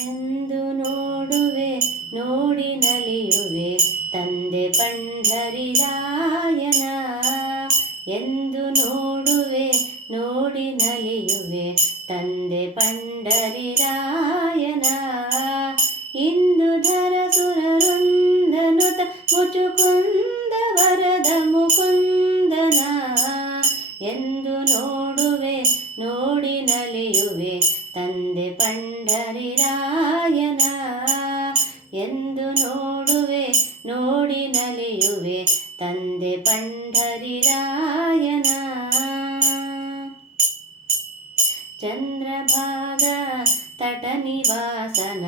ಎಂದು ನೋಡುವೆ, ನೋಡಿ ನಲಿಯುವೆ. ತಂದೆ ಪಂಡರಿರಾಯನ ಎಂದು ನೋಡುವೆ, ನೋಡಿ ನಲಿಯುವೆ. ತಂದೆ ಪಂಡರಿರಾಯನ ಇಂದು ಧರ ಸುರರುಂದನುತ ಮುಚುಕುಂದ ವರದ ಮುಕುಂದನ ಎಂದು ನೋಡುವೆ, ನೋಡಿ ನಲಿಯುವೆ. ತಂದೆ ಪಂಡರಿರಾಯನ ತಂದೆ ಪಂಡರಿರಾಯನ ಚಂದ್ರಭಾಗ ತಟ ನಿವಾಸನ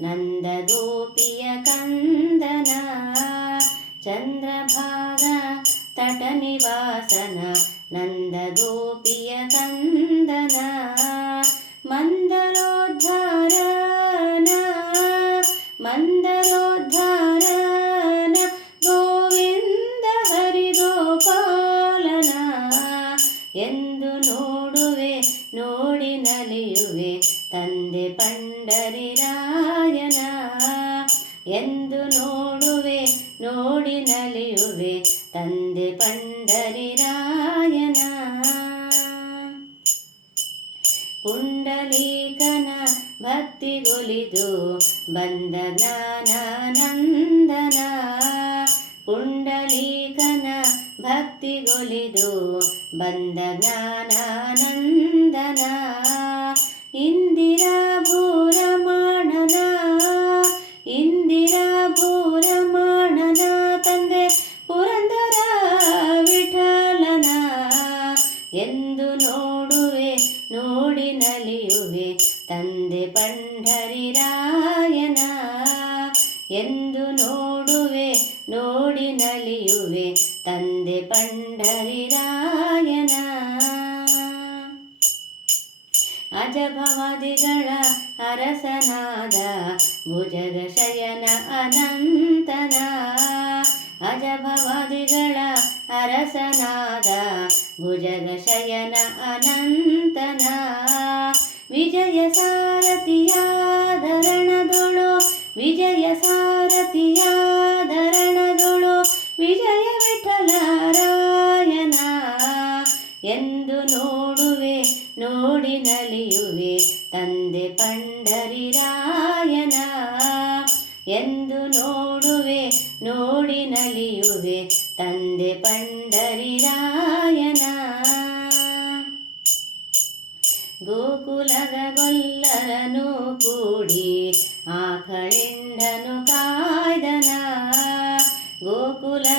ನಂದ ಗೋಪಿಯ ಕಂದನ ಚಂದ್ರಭಾಗ ತಟ ನಿವಾಸನ ನಂದ ನಲಿಯುವೆ ತಂದೆ ಪಂಡರಿರಾಯನ ಎಂದು ನೋಡುವೆ, ನೋಡಿ ನಲಿಯುವೆ, ತಂದೆ ಪಂಡರಿರಾಯನ ಪುಂಡಲೀಕನ ಭಕ್ತಿಗೊಲಿದು ಬಂದ ಜ್ಞಾನಾನಂದನ. ಪುಂಡಲೀಕನ ಭಕ್ತಿಗೊಲಿದು ಬಂದ ಜ್ಞಾನಾನಂದನ. ತಂದೆ ಪಂಢರಿರಾಯನ, ಎಂದು ನೋಡುವೆ, ನೋಡಿ ನಲಿಯುವೆ ತಂದೆ ಪಂಡರಿರಾಯನ ಅಜಭವಾದಿಗಳ ಅರಸನಾದ ಭುಜದ ಶಯನ ಅನಂತನ, ಅಜಭವಾದಿಗಳ ಅರಸನಾದ ಭುಜದ ಶಯನ ಅನಂತನ. ವಿಠಲರಾಯನ ಎಂದು ನೋಡುವೆ, ನೋಡಿ ನಲಿಯುವೆ. ತಂದೆ ಪಂಡರಿರಾಯನ ಎಂದು ನೋಡುವೆ, ನೋಡಿ ನಲಿಯುವೆ. ತಂದೆ ಪಂಡರಿರಾಯನ ಗೋಕುಲದ ಗೊಲ್ಲರನು ಕೂಡಿ, ಆಕಳಿಂದನು ಕಾಯ್ದನ. ಗೋಕುಲದ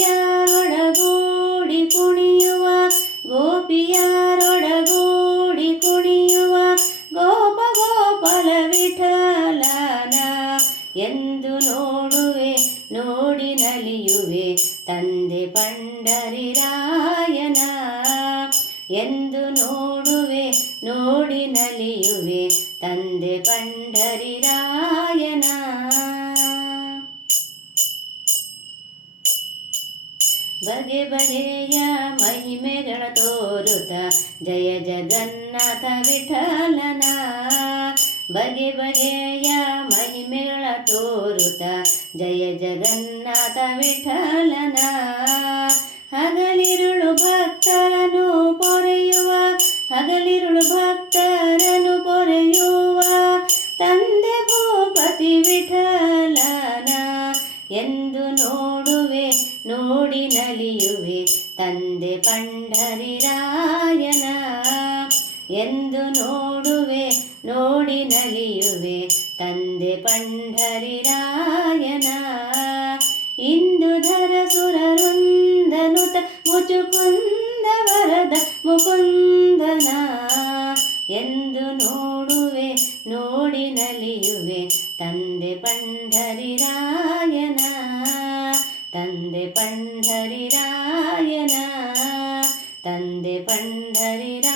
ಗೋಪಿಯರೊಡಗೂಡಿ ಕುಣಿಯುವ ಗೋಪಿಯರೊಡಗೂಡಿ ಕುಣಿಯುವ ಗೋಪ ಗೋಪಾಲ ವಿಠಲನ ಎಂದು ನೋಡುವೆ ನೋಡಿ ನಲಿಯುವೆ ತಂದೆ ಪಂಡರಿರಾಯನ ಎಂದು ನೋಡುವೆ ನೋಡಿ ನಲಿಯುವೆ ತಂದೆ ಪಂಡರಿರಾಯನ ಬಗೆ ಬಗೆಯ ಮಹಿಮೆಗಳ ತೋರುತ ಜಯ ಜಗನ್ನಾಥ ವಿಠಲನ. ಬಗೆ ಬಗೆಯ ಮಹಿಮೆಗಳ ತೋರುತ ಜಯ ಜಗನ್ನಾಥ ವಿಠಲನ. ಹಗಲಿರುಳು ಭಕ್ತರನು ಪೊರೆಯುವ, ಹಗಲಿರುಳು ಭಕ್ತರನು ಪೊರೆಯುವ ತಂದೆ ಭೂಪತಿ ವಿಠಲನ. ಎಂದು ನೋಡಿ ನಲಿಯುವೆ ತಂದೆ ಪಂಡರಿರಾಯನ. ಎಂದು ನೋಡುವೆ, ನೋಡಿ ನಲಿಯುವೆ ತಂದೆ ಪಂಡರಿರಾಯನ. ಇಂದು ಧರ ಸುರರುಂದನುತ ಮುಚುಕುಂದ ವರದ ಮುಕುಂದನ. ಎಂದು ನೋಡುವೆ, ನೋಡಿ ನಲಿಯುವೆ ತಂದೆ ಪಂಡರಿರಾಯನ. ತಂದೆ ಪಂಡರಿರಾಯನ ತಂದೆ ಪಂಡರಿರ